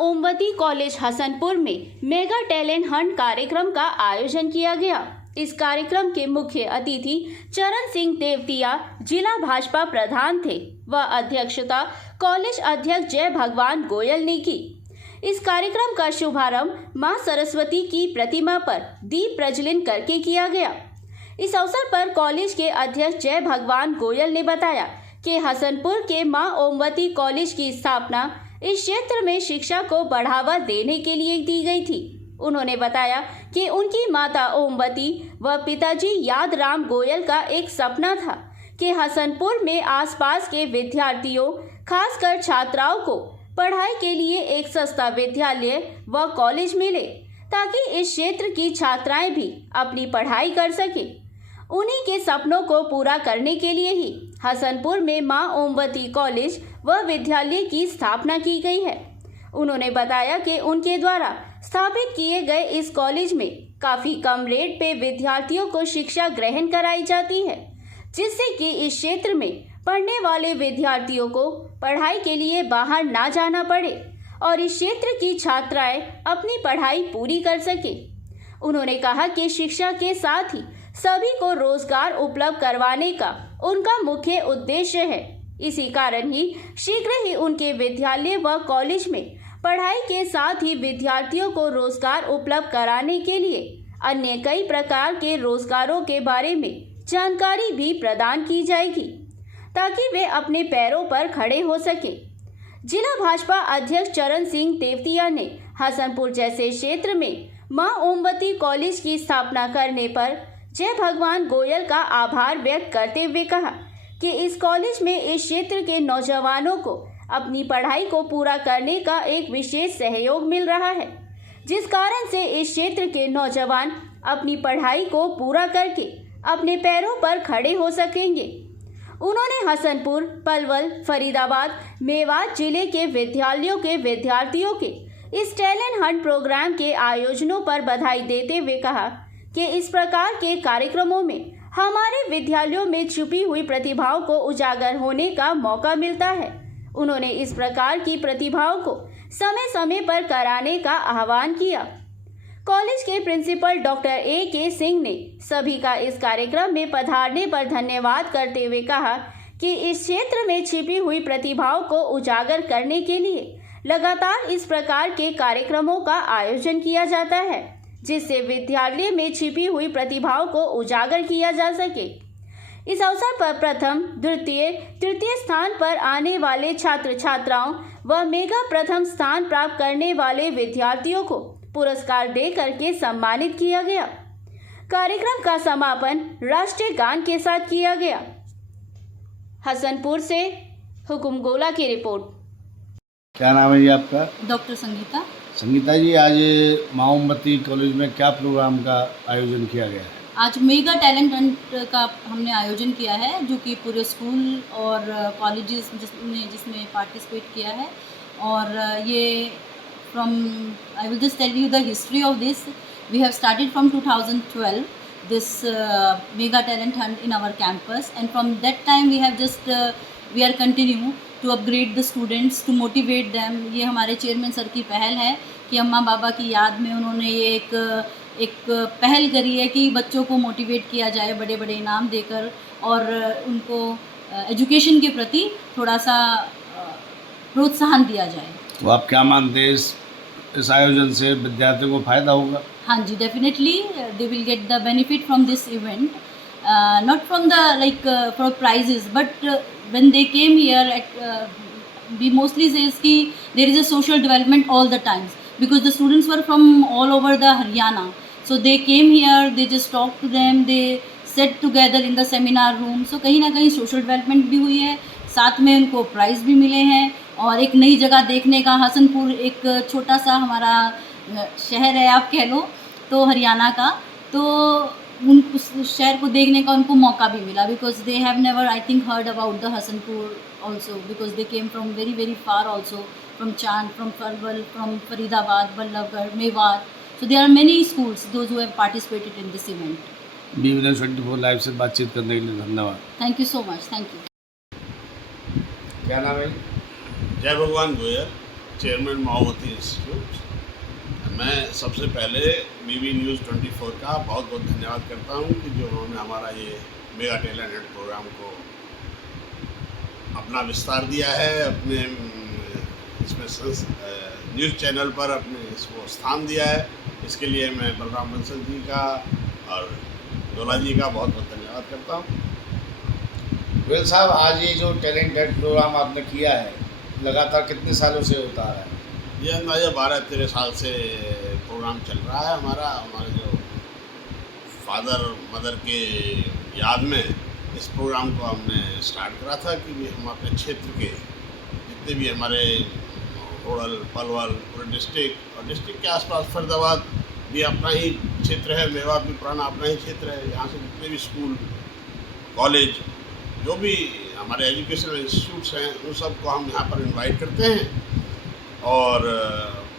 Omvati college Hasanpur में mega talent Hunt कार्यक्रम का आयोजन किया गया। इस कार्यक्रम के मुख्य अतिथि चरण सिंह तेवतिया जिला भाजपा प्रधान थे व अध्यक्षता कॉलेज अध्यक्ष जय भगवान गोयल ने की। इस कार्यक्रम का शुभारंभ मां सरस्वती की प्रतिमा पर दीप प्रज्वलन करके किया गया। इस अवसर पर कॉलेज के अध्यक्ष जय भगवान गोयल ने बताया कि हसनपुर के मां ओमवती कॉलेज की स्थापना इस क्षेत्र में शिक्षा को बढ़ावा देने के लिए दी गई थी। उन्होंने बताया कि उनकी माता ओमवती व पिताजी यादराम गोयल का एक सपना था कि हसनपुर में आसपास के विद्यार्थियों, खासकर छात्राओं को पढ़ाई के लिए एक सस्ता विद्यालय व कॉलेज मिले ताकि इस क्षेत्र की छात्राएं भी अपनी पढ़ाई कर सके। उन्हीं के सपनों को पूरा करने के लिए ही हसनपुर में मां ओमवती कॉलेज व विद्यालय की स्थापना की गई है। उन्होंने बताया कि उनके द्वारा स्थापित किए गए इस कॉलेज में काफी कम रेट पे विद्यार्थियों को शिक्षा ग्रहण कराई जाती है, जिससे कि इस क्षेत्र में पढ़ने वाले विद्यार्थियों को पढ़ाई के लिए बाहर ना जाना पड़े और इस क्षेत्र की छात्राएं अपनी पढ़ाई पूरी कर सके। उन्होंने कहा कि शिक्षा के साथ ही सभी को रोजगार उपलब्ध करवाने का उनका मुख्य उद्देश्य है। इसी कारण ही शीघ्र ही उनके विद्यालय व कॉलेज में पढ़ाई के साथ ही विद्यार्थियों को रोजगार उपलब्ध कराने के लिए अन्य कई प्रकार के रोजगारों के बारे में जानकारी भी प्रदान की जाएगी ताकि वे अपने पैरों पर खड़े हो सके। जिला भाजपा अध्यक्ष चरण सिंह तेवतिया ने हसनपुर जैसे क्षेत्र में मां ओमवती कॉलेज की स्थापना करने पर जय भगवान गोयल का आभार व्यक्त करते हुए कहा कि इस कॉलेज में इस क्षेत्र के नौजवानों को अपनी पढ़ाई को पूरा करने का एक विशेष सहयोग मिल रहा है, जिस कारण से इस क्षेत्र के नौजवान अपनी पढ़ाई को पूरा करके अपने पैरों पर खड़े हो सकेंगे। उन्होंने हसनपुर, पलवल, फरीदाबाद, मेवात जिले के विद्यालयों के विद्यार्थियों के इस टैलेंट हंट प्रोग्राम के आयोजनों पर बधाई देते हुए कहा कि इस प्रकार के कार्यक्रमों में हमारे विद्यालयों में छुपी हुई प्रतिभाओं को उजागर होने का मौका मिलता है। उन्होंने इस प्रकार की प्रतिभाओं को समय समय पर कराने का आह्वान किया। कॉलेज के प्रिंसिपल डॉक्टर A.K. सिंह ने सभी का इस कार्यक्रम में पधारने पर धन्यवाद करते हुए कहा कि इस क्षेत्र में छिपी हुई प्रतिभाओं को उजागर करने के लिए लगातार इस प्रकार के कार्यक्रमों का आयोजन किया जाता है, जिससे विद्यालय में छिपी हुई प्रतिभाओं को उजागर किया जा सके। इस अवसर पर प्रथम, द्वितीय, तृतीय स्थान पर आने वाले छात्र छात्राओं व मेगा प्रथम स्थान प्राप्त करने वाले विद्यार्थियों को पुरस्कार दे करके सम्मानित किया गया। कार्यक्रम का समापन राष्ट्रीय गान के साथ किया गया। हसनपुर से हुकुम गोला की रिपोर्ट। क्या नाम है जी आपका? डॉक्टर संगीता। संगीता जी, आज मां ओमवती कॉलेज में क्या प्रोग्राम का आयोजन किया गया है? आज मेगा टैलेंट हंट का हमने आयोजन किया है, जो कि पूरे स्कूल और कॉलेजेस जिसमें पार्टिसिपेट किया है। और ये I will just tell you the history of this. We have started from 2012 this mega talent hunt in our campus, and from that time we have we are continue to upgrade the students, to motivate them. ये हमारे chairman sir की पहल है कि अम्मा बाबा की याद में उन्होंने ये एक पहल करी है कि बच्चों को मोटिवेट किया जाए बड़े बड़े इनाम देकर और उनको एजुकेशन के प्रति थोड़ा सा प्रोत्साहन दिया जाए। तो आप क्या मानते हैं इस आयोजन से विद्यार्थियों को फायदा होगा? हाँ जी, definitely they will get the benefit from this event, not from the for prizes, but when they came here we mostly says कि there is a social development all the times because the students were from all over the Haryana, so they came here, they just talked to them, they sat together in the seminar room, so कहीं ना कहीं social development भी हुई है, साथ में उनको price भी मिले हैं और एक नई जगह देखने का। हसनपुर एक छोटा सा हमारा शहर है, आप कह लो तो हरियाणा का, तो उस शहर को देखने का उनको मौका भी मिला because they have never I think heard about the Hasanpur also because they came from very very far also from Chand, from Palwal, from Faridabad, Ballabhgarh, Mewat, so there are many schools those who have participated in this event. BVN24 live से बातचीत करने के लिए धन्यवाद। Thank you so much. Thank you. क्या नाम है? जय भगवान गोयल। चेयरमैन माओवादी इंस्टीट्यूट। मैं सबसे पहले बीबी न्यूज़ 24 का बहुत बहुत धन्यवाद करता हूँ कि जो उन्होंने हमारा ये मेगा टैलेंट हंट प्रोग्राम को अपना विस्तार दिया है, अपने इसमें न्यूज़ चैनल पर अपने इसको स्थान दिया है। इसके लिए मैं बलराम बंसल जी का और डोला जी का बहुत बहुत धन्यवाद करता हूँ। गोयल साहब, आज ये जो टैलेंट हंट प्रोग्राम आपने किया है, लगातार कितने सालों से होता आ रहा है? ये अंदाजा 12-13 साल से प्रोग्राम चल रहा है हमारे जो फादर मदर के याद में इस प्रोग्राम को हमने स्टार्ट करा था कि हम अपने क्षेत्र के जितने भी हमारे होडल पलवल पूरे डिस्ट्रिक्ट और डिस्ट्रिक्ट के आसपास फरीदाबाद भी अपना ही क्षेत्र है, मेवात भी पुराना अपना ही क्षेत्र है। यहाँ से जितने भी स्कूल कॉलेज जो भी हमारे एजुकेशनल इंस्टीट्यूट्स हैं उन सबको हम यहाँ पर इनवाइट करते हैं और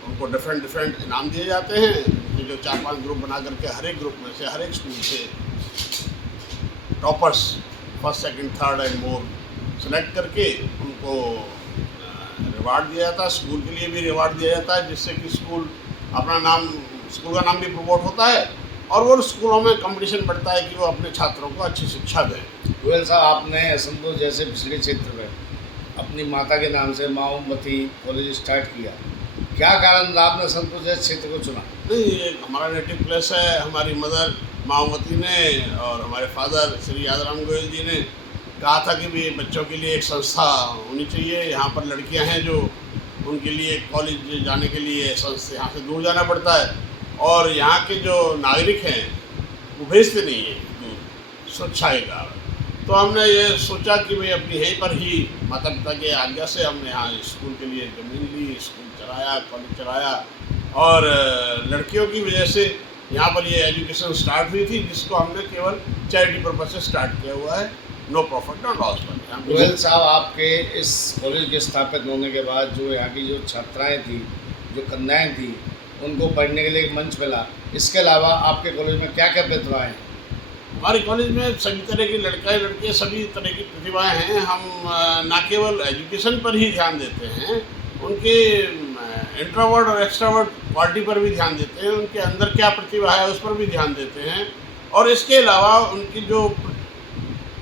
उनको डिफरेंट इनाम दिए जाते हैं। कि जो 4-5 ग्रुप बना करके हर एक ग्रुप में से हर एक स्कूल से toppers 1st, 2nd, 3rd and more select करके उनको रिवार्ड दिया जाता है। स्कूल के लिए भी रिवार्ड दिया जाता है जिससे कि स्कूल का नाम भी प्रमोट होता है और वो स्कूलों में कंपटीशन बढ़ता है कि वो अपने छात्रों को अच्छी शिक्षा दें। गोयल साहब, आपने हसनपुर जैसे पिछड़े क्षेत्र में अपनी माता के नाम से माओमती कॉलेज स्टार्ट किया, क्या कारण था आपने हसनपुर जैसे क्षेत्र को चुना? नहीं, ये हमारा नेटिव प्लेस है। हमारी मदर माओमती ने और हमारे फादर श्री यादराम गोयल जी ने कहा था कि भी बच्चों के लिए एक संस्था होनी चाहिए। यहाँ पर लड़कियाँ हैं जो उनके लिए कॉलेज जाने के लिए संस्था यहाँ से दूर जाना पड़ता है और यहाँ के जो नागरिक हैं वो भेजते नहीं हैं दूर सुरक्षा के कारण। तो हमने ये सोचा कि भाई अपनी यहीं पर ही माता पिता के आज्ञा से हमने यहाँ स्कूल के लिए ज़मीन ली, स्कूल चलाया, कॉलेज चलाया और लड़कियों की वजह से यहाँ पर ये एजुकेशन स्टार्ट हुई थी जिसको हमने केवल चैरिटी पर्पज से स्टार्ट किया हुआ है, नो प्रॉफिट नो लॉस पर। गोयल साहब, आपके इस कॉलेज के स्थापित होने के बाद जो यहाँ की जो छात्राएँ थी, जो कन्याएँ थी, उनको पढ़ने के लिए एक मंच मिला। इसके अलावा आपके कॉलेज में क्या क्या प्रतिभाएँ हैं? हमारे कॉलेज में सभी तरह की लड़कियाँ सभी तरह की प्रतिभाएँ हैं। हम ना केवल एजुकेशन पर ही ध्यान देते हैं, उनके इंट्रोवर्ट और एक्सट्रावर्ट क्वालिटी पर भी ध्यान देते हैं, उनके अंदर क्या प्रतिभा है उस पर भी ध्यान देते हैं और इसके अलावा उनकी जो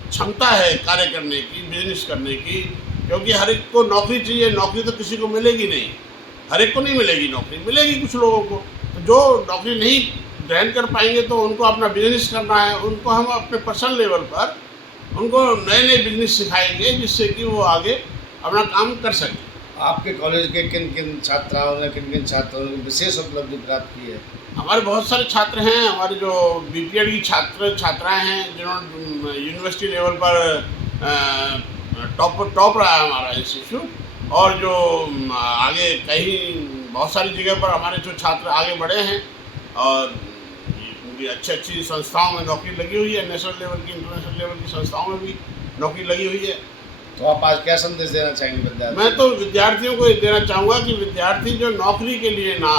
क्षमता है कार्य करने की, बिजनेस करने की, क्योंकि हर एक को नौकरी चाहिए, नौकरी तो किसी को मिलेगी नहीं, हर एक को नहीं मिलेगी नौकरी, मिलेगी कुछ लोगों को। तो जो नौकरी नहीं ग्रहण कर पाएंगे तो उनको अपना बिजनेस करना है, उनको हम अपने पर्सनल लेवल पर उनको नए नए बिजनेस सिखाएंगे जिससे कि वो आगे अपना काम कर सकें। आपके कॉलेज के किन किन छात्राओं ने विशेष उपलब्धि प्राप्त की है? हमारे बहुत सारे छात्र हैं। हमारे जो बीपीएड की छात्राएं हैं जिन्होंने यूनिवर्सिटी लेवल पर टॉप रहा है हमारा इंस्टीट्यूट और जो आगे कहीं बहुत सारी जगह पर हमारे जो छात्र आगे बढ़े हैं और उनकी अच्छी संस्थाओं में नौकरी लगी हुई है, नेशनल लेवल की इंटरनेशनल लेवल की संस्थाओं में भी नौकरी लगी हुई है। तो आप आज क्या संदेश देना चाहेंगे विद्यार्थियों? मैं तो विद्यार्थियों को ये देना चाहूँगा कि विद्यार्थी जो नौकरी के लिए ना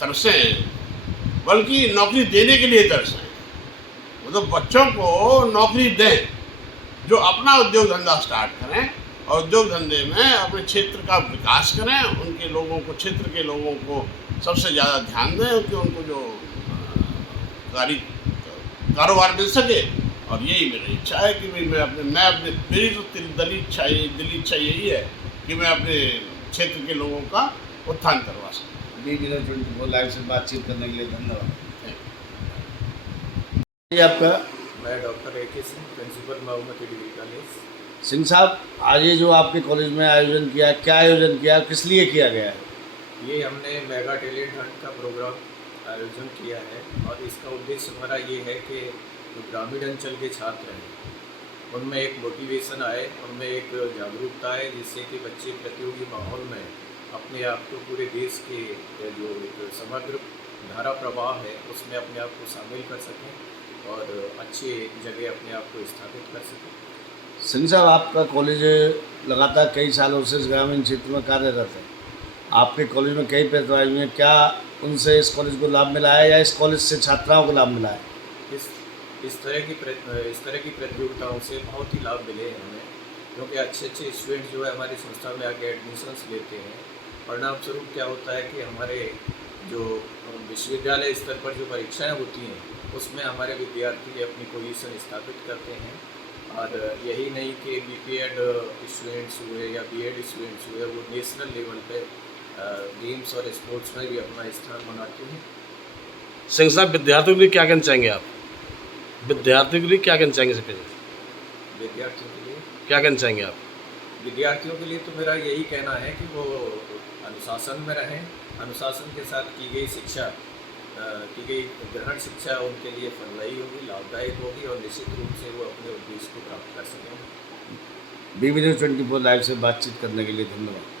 तरसें बल्कि नौकरी देने के लिए तरसें, मतलब बच्चों को नौकरी दें, जो अपना उद्योग धंधा स्टार्ट करें और उद्योग धंधे में अपने क्षेत्र का विकास करें, उनके लोगों को, क्षेत्र के लोगों को सबसे ज़्यादा ध्यान दें कि उनको जो कारोबार मिल सके। और यही मेरी इच्छा है कि भाई मेरी तो दिली इच्छा यही है कि मैं अपने क्षेत्र के लोगों का उत्थान करवा सकूँ। बीबी न्यूज़ 24 लाइव से बातचीत करने के लिए धन्यवाद। आपका? मैं doctor A.K. Singh, principal Maomati degree college. Singh साहब, आज ये जो आपके कॉलेज में आयोजन किया, क्या आयोजन किया, किस लिए किया गया है? ये हमने मेगा टैलेंट हंट का प्रोग्राम आयोजन किया है और इसका उद्देश्य हमारा ये है कि जो ग्रामीण अंचल के छात्र हैं उनमें एक मोटिवेशन आए, उनमें एक जागरूकता आए जिससे कि बच्चे प्रतियोगी माहौल में अपने आप को पूरे देश के जो एक समग्र धारा प्रवाह है उसमें अपने आप को शामिल कर सकें और अच्छी जगह अपने आप को स्थापित कर सकें। सिंह साहब, आपका कॉलेज लगातार कई सालों से इस ग्रामीण क्षेत्र में कार्यरत है। आपके कॉलेज में कई प्रतिभाएं हुई हैं, क्या उनसे इस कॉलेज को लाभ मिला है या इस कॉलेज से छात्राओं को लाभ मिला है? इस तरह की प्रतियोगिताओं से बहुत ही लाभ मिले हैं हमें, क्योंकि अच्छे स्टूडेंट जो है हमारी संस्था में आके एडमिशन्स लेते हैं परिणाम स्वरूप क्या होता है कि हमारे जो विश्वविद्यालय स्तर पर जो परीक्षाएं होती हैं उसमें हमारे विद्यार्थी अपनी पोजीशन स्थापित करते हैं। और यही नहीं कि बीपीएड स्टूडेंट्स हुए या बीएड स्टूडेंट्स हुए, वो नेशनल लेवल पे गेम्स और स्पोर्ट्स में भी अपना स्थान बनाते हैं। सिंह साहब, विद्यार्थियों के लिए क्या कहना चाहेंगे आप? विद्यार्थियों के लिए क्या कहना चाहेंगे? विद्यार्थियों के लिए क्या कहना चाहेंगे आप? विद्यार्थियों के लिए तो मेरा यही कहना है कि वो अनुशासन में रहें, अनुशासन के साथ की गई शिक्षा, की गई ग्रहण शिक्षा उनके लिए फलदायी होगी, लाभदायक होगी और निश्चित रूप से वो अपने उद्देश्य को प्राप्त कर सकेंगे। BB News 24 लाइव से बातचीत करने के लिए धन्यवाद।